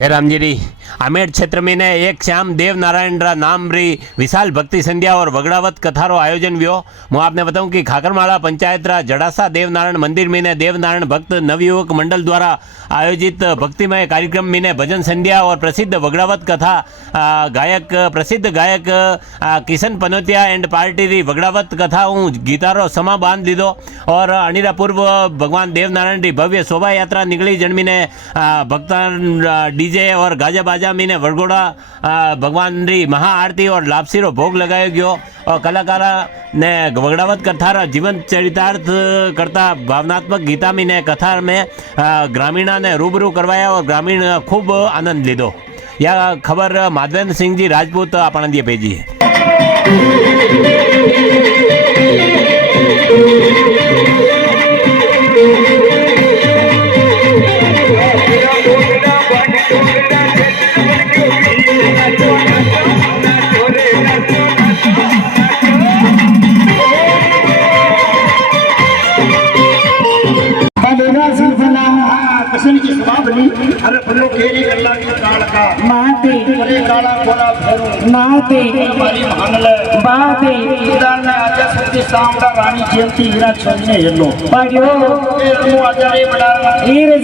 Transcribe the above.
रामजीरी आमेर क्षेत्र में ने एक श्याम देव नारायण रा नाम री विशाल भक्ति संध्या और वगड़ावत कथारो आयोजन व्यो। मैं आपने बताऊं कि खाकरमाला पंचायत रा जड़ासा देव नारायण मंदिर में ने देव नारायण भक्त नवयुवक मंडल द्वारा आयोजित भक्तिमय कार्यक्रम में ने भजन संध्या और प्रसिद्ध वगड़ावत कथा प्रसिद्ध गायक किशन पनोतिया एंड पार्टी री वगड़ावत कथा हूँ गीतारो समा बांध लीधो और अणिरा पूर्व भगवान देव नारायण री भव्य शोभा यात्रा निकली जन्मी ने भक्तान डीजे और गाजा बाजा मीने वरगोड़ा भगवान री महाआरती और लापसीरो भोग लगायो गयो और कलाकार ने वगड़ावत कथा जीवन चरितार्थ करता भावनात्मक गीता मीने कथा में ग्रामीणा ने रूबरू करवाया और ग्रामीण खूब आनंद लीधो। यह खबर माधवेंद्र सिंह जी राजपूत अपना दिए भेजी है। अरे फलो केरी गल्ला की काल का माते अरे काला कोला फेरू माते हमारी मानले बाते इदान ने आजा सती सामड़ा रानी जयंती हीरा छन्ने येलो पाडियो ए मु आजा रे बड़ा हीरे